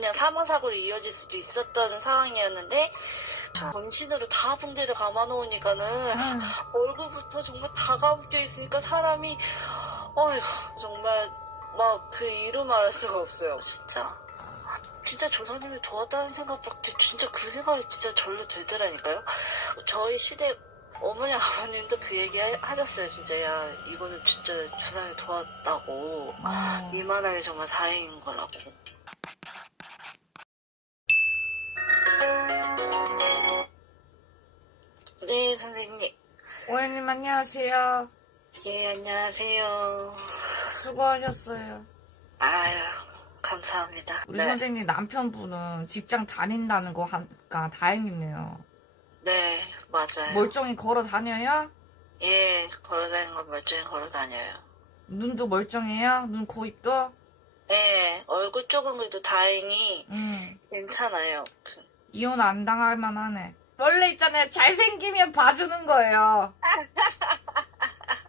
그냥 사망사고로 이어질 수도 있었던 상황이었는데 전신으로 다 붕대를 감아놓으니까는 음. 얼굴부터 정말 다 감겨 있으니까 사람이 어휴 정말 막 그 이루 말할 수가 없어요. 진짜. 진짜 조사님을 도왔다는 생각밖에 진짜 그 생각이 진짜 절로 들더라니까요. 저희 시대 어머니 아버님도 그 얘기 하- 하셨어요 진짜. 야 이거는 진짜 조사님을 도왔다고. 어. 이만하게 정말 다행인 거라고 오해님 안녕하세요. 예, 안녕하세요. 수고하셨어요. 아유, 감사합니다. 우리 네, 선생님 남편분은 직장 다닌다는 거 하니까 다행이네요. 네, 맞아요. 멀쩡히 걸어 다녀요? 예, 걸어 다니는 건 멀쩡히 걸어 다녀요. 눈도 멀쩡해요? 눈, 코, 입도? 예, 얼굴 쪽은 그래도 다행히 음. 괜찮아요. 그, 이혼 안 당할 만하네. 원래 있잖아요. 잘생기면 봐주는 거예요.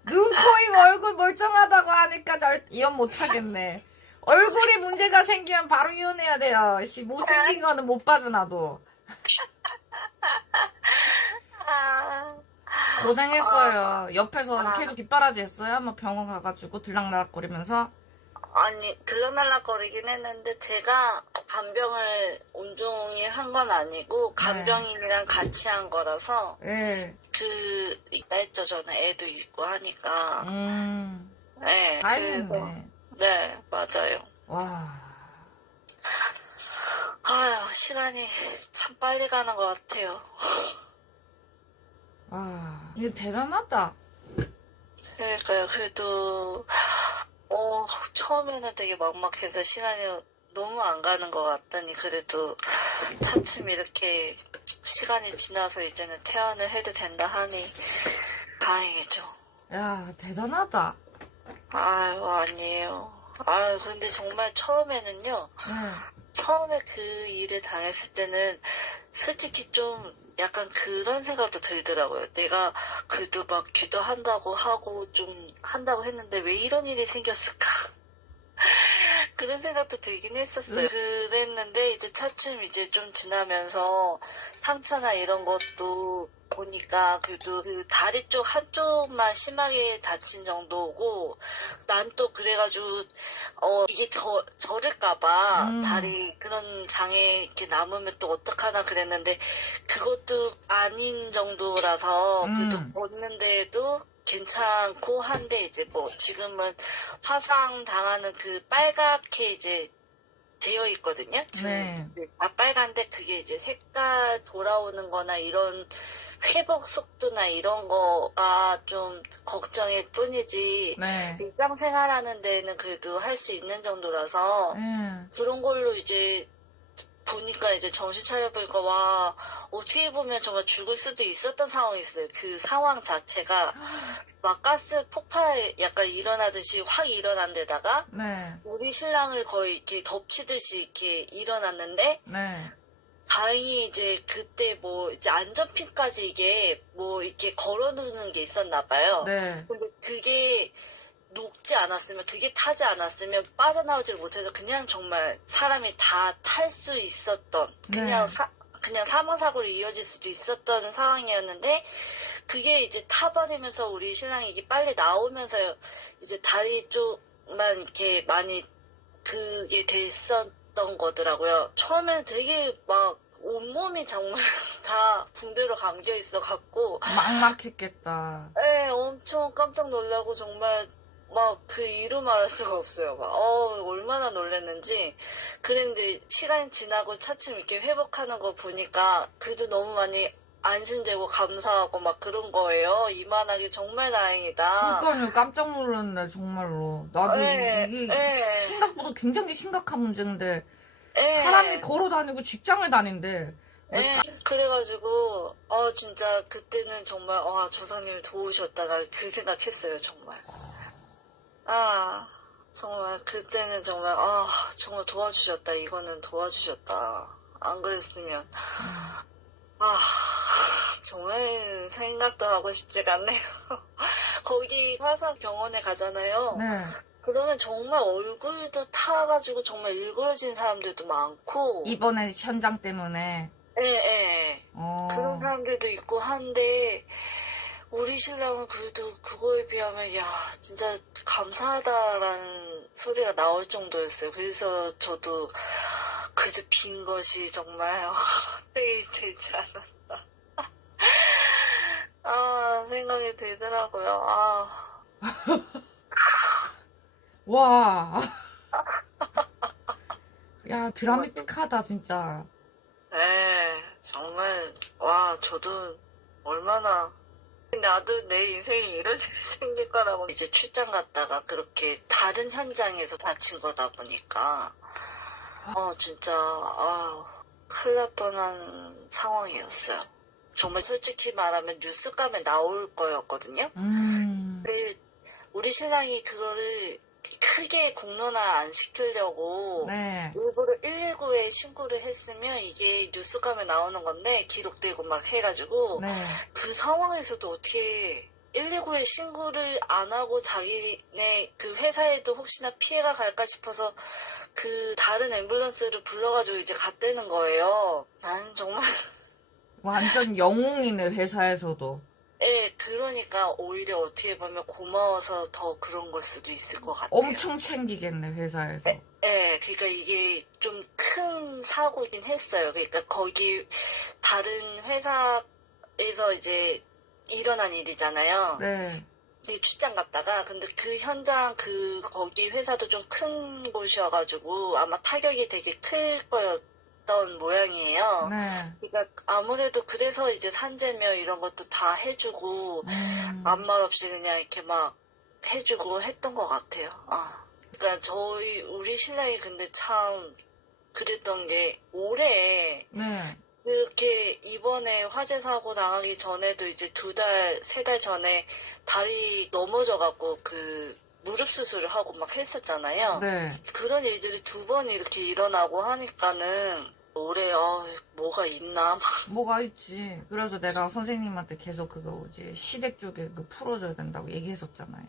눈, 코, 입, 얼굴 멀쩡하다고 하니까 절 이혼 못 하겠네. 얼굴이 문제가 생기면 바로 이혼해야 돼요. 씨, 못생긴 거는 못 봐줘, 나도. 아, 고생했어요. 옆에서 아. 계속 뒷바라지 했어요. 뭐 병원 가가지고 들락날락거리면서. 아니, 들락날락거리긴 했는데, 제가 간병을 온종일 한 건 아니고, 간병인이랑 같이 한 거라서, 예. 그, 있다 했죠. 저는 애도 있고 하니까. 음. 네, 다행이네. 네, 맞아요. 와. 아휴, 시간이 참 빨리 가는 것 같아요. 와. 이거 대단하다. 그러니까요, 그래도, 어, 처음에는 되게 막막해서 시간이 너무 안 가는 것 같더니, 그래도 차츰 이렇게 시간이 지나서 이제는 퇴원을 해도 된다 하니, 다행이죠. 야, 대단하다. 아유, 아니에요. 아유, 근데 정말 처음에는요, 응. 처음에 그 일을 당했을 때는 솔직히 좀 약간 그런 생각도 들더라고요. 내가 그래도 막 기도한다고 하고 좀 한다고 했는데 왜 이런 일이 생겼을까? 그런 생각도 들긴 했었어요. 그랬는데 이제 차츰 이제 좀 지나면서 상처나 이런 것도 보니까 그래도 그 다리 쪽 한쪽만 심하게 다친 정도고 난 또 그래가지고 어 이게 저 저릴까봐 음. 다리 그런 장애 이렇게 남으면 또 어떡하나 그랬는데 그것도 아닌 정도라서 그래도 음. 걷는데도 괜찮고 한데 이제 뭐 지금은 화상 당하는 그 빨갛게 이제 되어 있거든요. 지금 네. 다 빨간데 그게 이제 색깔 돌아오는 거나 이런 회복 속도나 이런 거가 좀 걱정일 뿐이지 네. 일상생활 하는 데는 그래도 할 수 있는 정도라서 응. 그런 걸로 이제 보니까 이제 정신 차려보니까 와 어떻게 보면 정말 죽을 수도 있었던 상황이 있어요. 그 상황 자체가 막 가스 폭발 약간 일어나듯이 확 일어난 데다가 네. 우리 신랑을 거의 이렇게 덮치듯이 이렇게 일어났는데 네. 다행히 이제 그때 뭐 이제 안전핀까지 이게 뭐 이렇게 걸어두는 게 있었나 봐요. 네. 근데 그게 녹지 않았으면 그게 타지 않았으면 빠져나오질 못해서 그냥 정말 사람이 다 탈 수 있었던 그냥 네. 사 그냥 사망 사고로 이어질 수도 있었던 상황이었는데 그게 이제 타버리면서 우리 신랑이 이게 빨리 나오면서 이제 다리 쪽만 이렇게 많이 그게 됐었던 거더라고요. 처음에는 되게 막 온몸이 정말 다 붕대로 감겨 있어 갖고 막막했겠다. 네, 엄청 깜짝 놀라고 정말 막 그 이루 말할 수가 없어요. 막, 어, 얼마나 놀랐는지. 그랬는데 시간이 지나고 차츰 이렇게 회복하는 거 보니까 그래도 너무 많이 안심되고 감사하고 막 그런 거예요. 이만하게 정말 다행이다. 그러니까요, 깜짝 놀랐네, 정말로. 나도 네, 이게 네. 생각보다 굉장히 심각한 문제인데, 예. 사람이 걸어 다니고 직장을 다닌대. 예, 그래가지고, 어, 진짜, 그때는 정말, 와, 조상님이 도우셨다. 나 그 생각했어요, 정말. 아, 정말, 그때는 정말, 아, 정말 도와주셨다. 이거는 도와주셨다. 안 그랬으면, 아, 정말 생각도 하고 싶지가 않네요. 거기 화산 병원에 가잖아요. 네. 그러면 정말 얼굴도 타가지고 정말 일그러진 사람들도 많고. 이번에 현장 때문에. 예, 예. 어. 그런 사람들도 있고 한데, 우리 신랑은 그래도 그거에 비하면, 야, 진짜 감사하다라는 소리가 나올 정도였어요. 그래서 저도 그래도 빈 것이 정말 헛되이 되지 않았나. 아, 생각이 들더라고요. 아, 와. 야, 드라마틱하다, 진짜. 네, 정말, 와, 저도 얼마나, 나도 내 인생에 이런 일이 생길 거라고 이제 출장 갔다가 그렇게 다른 현장에서 다친 거다 보니까, 어, 진짜, 아 큰일 날 뻔한 상황이었어요. 정말 솔직히 말하면 뉴스감에 나올 거였거든요. 음. 근데 우리 신랑이 그거를 크게 공론화 안 시키려고 네. 일부러 119에 신고를 했으면 이게 뉴스감에 나오는 건데 기록되고 막 해가지고 네. 그 상황에서도 어떻게 119에 신고를 안 하고 자기네 그 회사에도 혹시나 피해가 갈까 싶어서 그 다른 앰뷸런스를 불러가지고 이제 갔다는 거예요. 나는 정말 완전 영웅이네, 회사에서도. 예 그러니까 오히려 어떻게 보면 고마워서 더 그런 걸 수도 있을 것 같아요. 엄청 챙기겠네, 회사에서. 예, 그러니까 이게 좀 큰 사고이긴 했어요. 그러니까 거기 다른 회사에서 이제 일어난 일이잖아요. 네. 이 출장 갔다가 근데 그 현장 그 거기 회사도 좀 큰 곳이어가지고 아마 타격이 되게 클 거였 던 모양이에요. 네. 그러니까 아무래도 그래서 이제 산재며 이런 것도 다 해주고 음. 아무 말 없이 그냥 이렇게 막 해주고 했던 것 같아요. 아. 그러니까 저희 우리 신랑이 근데 참 그랬던 게 올해 네. 이렇게 이번에 화재 사고 나가기 전에도 이제 두 달, 세 달 전에 다리 넘어져 갖고 그 무릎 수술을 하고 막 했었잖아요. 네. 그런 일들이 두 번 이렇게 일어나고 하니까는 올해 어 뭐가 있나 막 뭐가 있지. 그래서 내가 선생님한테 계속 그거 뭐지 시댁 쪽에 그 풀어줘야 된다고 얘기했었잖아요.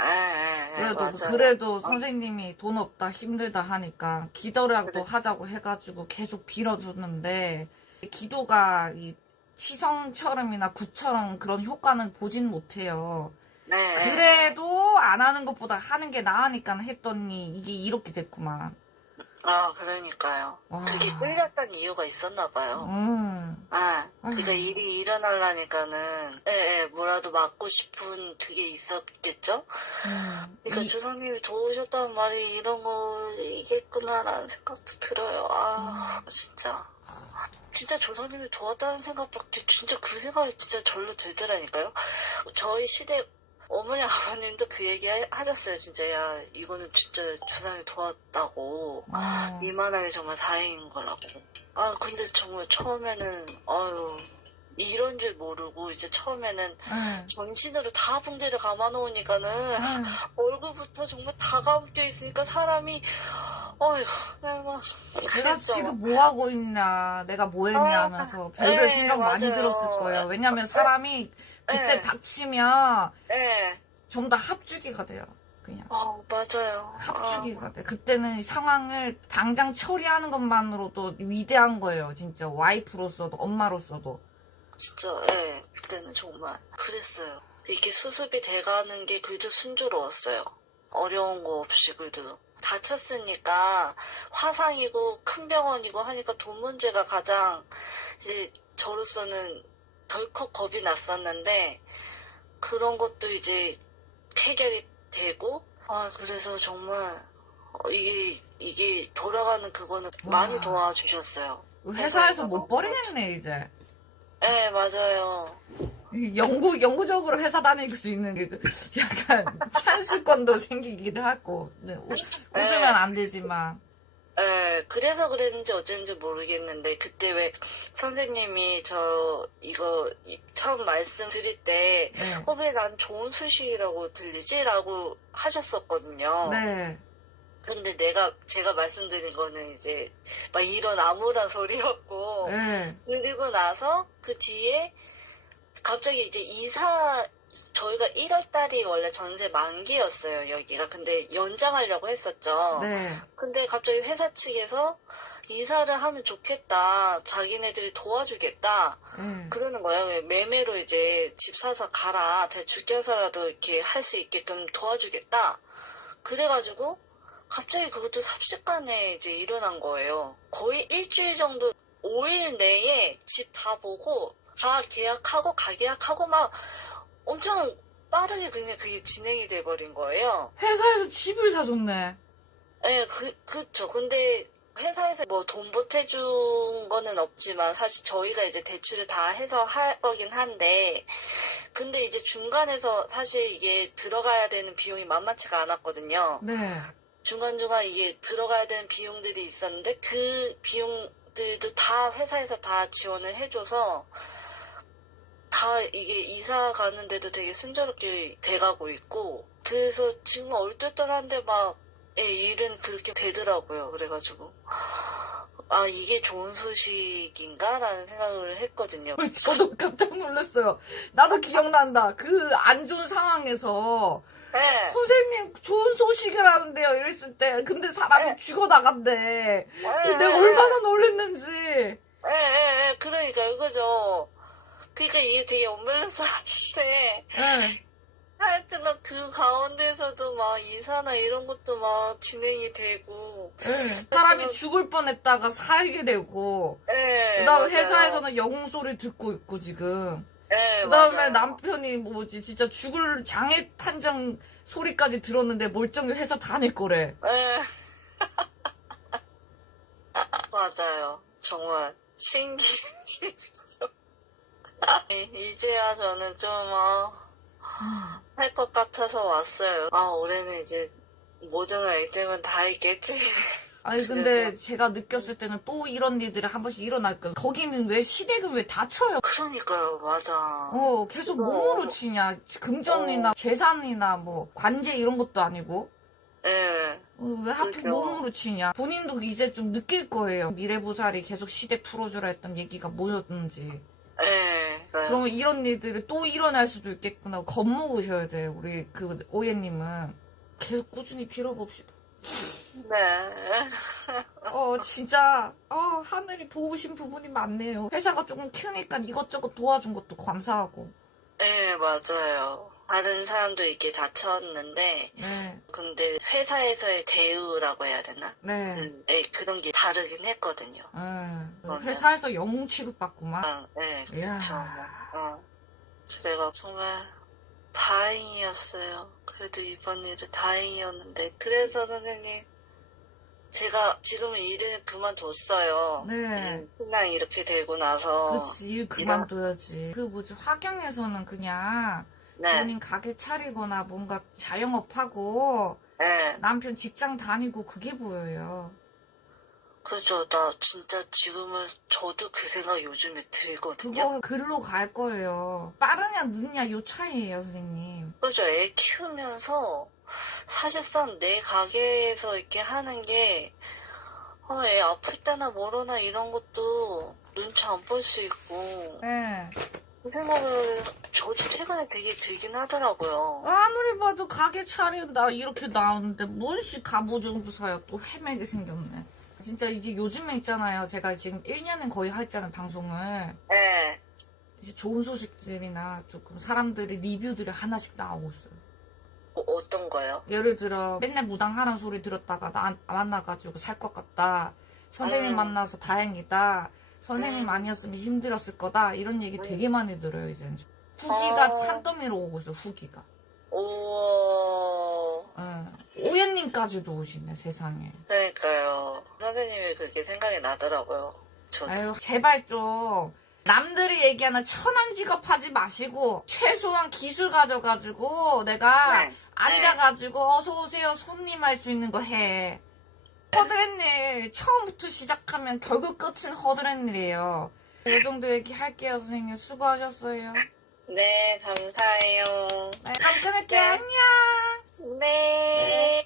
에, 에, 에, 그래도 맞아요. 그래도 어. 선생님이 돈 없다 힘들다 하니까 기도라도 그래. 하자고 해가지고 계속 빌어주는데 기도가 이 치성처럼이나 굿처럼 그런 효과는 보진 못해요. 네, 네. 그래도 안 하는 것보다 하는 게 나으니까 했더니 이게 이렇게 됐구만. 아 그러니까요. 와. 그게 끌렸던 이유가 있었나 봐요. 음. 아. 그러니까 일이 일어나려니까는, 예, 예, 뭐라도 맞고 싶은 그게 있었겠죠? 음. 그러니까 이- 조상님이 도우셨다는 말이 이런 거이겠구나라는 생각도 들어요. 아, 음. 진짜. 진짜 조상님이 도왔다는 생각밖에, 진짜 그 생각이 진짜 절로 들더라니까요. 저희 시대 어머니, 아버님도 그 얘기 하- 하셨어요. 진짜, 야, 이거는 진짜 조상이 도왔다고. 아, 이만하게 정말 다행인 거라고. 아, 근데 정말 처음에는, 아유, 이런 줄 모르고, 이제 처음에는 응. 전신으로 다 붕대를 감아 놓으니까는, 응. 얼굴부터 정말 다 감겨 있으니까 사람이, 어휴, 내가 진짜. 지금 뭐 하고 있냐, 내가 뭐 했냐 아, 하면서 별별 네, 생각 많이 맞아요. 들었을 거예요. 왜냐면 사람이 그때 네. 닥치면 예. 좀더 합주기가 돼요. 그냥. 아, 맞아요. 합주기가 돼. 그때는 이 상황을 당장 처리하는 것만으로도 위대한 거예요. 진짜 와이프로서도 엄마로서도. 아, 진짜, 예. 그때는 정말 그랬어요. 이게 수습이 돼가는 게 그래도 순조로웠어요. 어려운 거 없이 그래도. 다쳤으니까 화상이고 큰 병원이고 하니까 돈 문제가 가장 이제 저로서는 덜컥 겁이 났었는데 그런 것도 이제 해결이 되고 아 그래서 정말 어, 이게 이게 돌아가는 그거는 많이 와. 도와주셨어요. 회사에서 못 버리겠네, 이제. 네 맞아요. 영구, 영구적으로 회사 다닐 수 있는 게 그- 약간 찬스권도 생기기도 하고. 네, 우- 웃으면 안 되지만. 예, 그래서 그랬는지 어쨌는지 모르겠는데, 그때 왜 선생님이 저 이거 이- 처음 말씀 드릴 때, 네. 어, 왜 난 좋은 소식이라고 들리지? 라고 하셨었거든요. 네. 근데 내가, 제가 말씀드린 거는 이제, 막 이런 암울한 소리였고, 네. 그리고 나서 그 뒤에 갑자기 이제 이사, 저희가 1월 달이 원래 전세 만기였어요, 여기가. 근데 연장하려고 했었죠. 네. 근데 갑자기 회사 측에서 이사를 하면 좋겠다. 자기네들이 도와주겠다. 네. 그러는 거예요. 매매로 이제 집 사서 가라. 대출 껴서라도 이렇게 할 수 있게끔 도와주겠다. 그래가지고 갑자기 그것도 삽시간에 이제 일어난 거예요. 거의 일주일 정도, 5일 내에 집 다 보고 다 계약하고 가계약하고 막 엄청 빠르게 그냥 그게 진행이 돼버린 거예요. 회사에서 집을 사줬네. 네, 그, 그쵸. 근데 회사에서 뭐 돈 보태준 거는 없지만 사실 저희가 이제 대출을 다 해서 할 거긴 한데 근데 이제 중간에서 사실 이게 들어가야 되는 비용이 만만치가 않았거든요. 네. 중간중간 이게 들어가야 되는 비용들이 있었는데 그 비용들도 다 회사에서 다 지원을 해줘서 다 이게 이사 가는데도 되게 순조롭게 돼가고 있고 그래서 지금 얼떨떨한데 막 예, 일은 그렇게 되더라고요. 그래가지고 아 이게 좋은 소식인가라는 생각을 했거든요. 저도 깜짝 놀랐어요. 나도 기억난다. 그 안 좋은 상황에서 네, 선생님 좋은 소식이라는데요. 이랬을 때 근데 사람이 네. 죽어 나간대. 네, 내가 얼마나 놀랬는지. 예, 예, 예, 그러니까 그죠. 그러니까 이게 되게 엄밀한데 네. 하여튼 그 가운데서도 막 이사나 이런 것도 막 진행이 되고 네. 사람이 죽을 뻔했다가 살게 되고 예, 그다음. 회사에서는 영웅 소리 듣고 있고 지금 예, 그다음에 맞아요. 남편이 뭐지 진짜 죽을 장애 판정 소리까지 들었는데 멀쩡히 회사 다닐 거래. 예. 맞아요. 정말 신기해요. 이제야 저는 좀, 어, 할 것 같아서 왔어요. 아, 올해는 이제 모든 아이템은 다 있겠지. 아니 근데 제가 느꼈을 때는 또 이런 일들이 한 번씩 일어날 거예요. 거기는 왜 시댁은 왜 다쳐요? 그러니까요, 맞아. 어 계속 어. 몸으로 치냐? 금전이나 재산이나 뭐 관제 이런 것도 아니고 예. 어, 왜 하필 그죠. 몸으로 치냐? 본인도 이제 좀 느낄 거예요. 미래보살이 계속 시댁 풀어주라 했던 얘기가 뭐였는지. 예. 그러면 이런 일들이 또 일어날 수도 있겠구나. 겁먹으셔야 돼요. 우리 그 오예님은 계속 꾸준히 빌어봅시다. 네. 어 진짜 어 하늘이 도우신 부분이 많네요. 회사가 조금 크니까 이것저것 도와준 것도 감사하고. 예, 맞아요. 다른 사람도 이렇게 다쳤는데, 네, 근데 회사에서의 대우라고 해야 되나? 네. 그, 예, 그런 게 다르긴 했거든요. 네. 회사에서 영웅 취급받구만. 아, 네. 그렇죠. 어. 제가 정말 다행이었어요. 그래도 이번 일은 다행이었는데, 그래서 선생님, 제가 지금은 일을 그만뒀어요. 네. 신랑 이렇게 되고 나서. 그치, 일 그만둬야지. 그 뭐지, 화경에서는 그냥 네, 본인 가게 차리거나 뭔가 자영업하고 네. 남편 직장 다니고 그게 보여요. 그죠. 나 진짜 지금은 저도 그 생각 요즘에 들거든요. 그거 글로 갈 거예요. 빠르냐 늦냐 요 차이예요, 선생님. 그죠. 애 키우면서 사실상 내 가게에서 이렇게 하는 게, 어, 애 아플 때나 뭐로나 이런 것도 눈치 안 볼 수 있고, 네. 그 생각을 저도 최근에 되게 들긴 하더라고요. 아무리 봐도 가게 차린다 이렇게 나오는데 뭔씨 갑오종부사야 또 헤매게 생겼네. 진짜 이제 요즘에 있잖아요. 제가 지금 1년은 거의 했잖아요, 방송을. 네. 이제 좋은 소식들이나 조금 사람들이 리뷰들이 하나씩 나오고 있어요. 뭐 어떤 거요? 예를 들어 맨날 무당하는 소리 들었다가 나 만나가지고 살 것 같다. 선생님 음. 만나서 다행이다. 선생님 음. 아니었으면 힘들었을 거다. 이런 얘기 되게 많이 들어요, 이제. 후기가 어. 산더미로 오고 있어, 후기가. 오, 응. 오연님까지도 오시네, 세상에. 그러니까요. 선생님이 그게 생각이 나더라고요. 저도. 아유, 제발 좀. 남들이 얘기하는 천한 직업 하지 마시고, 최소한 기술 가져가지고, 내가 네. 앉아가지고, 어서 오세요, 손님 할 수 있는 거 해. 허드렛일, 처음부터 시작하면 결국 끝은 허드렛일이에요. 이 정도 얘기할게요, 선생님. 수고하셨어요. 네, 감사해요. 네, 그럼 끊을게요. 네. 안녕! 네.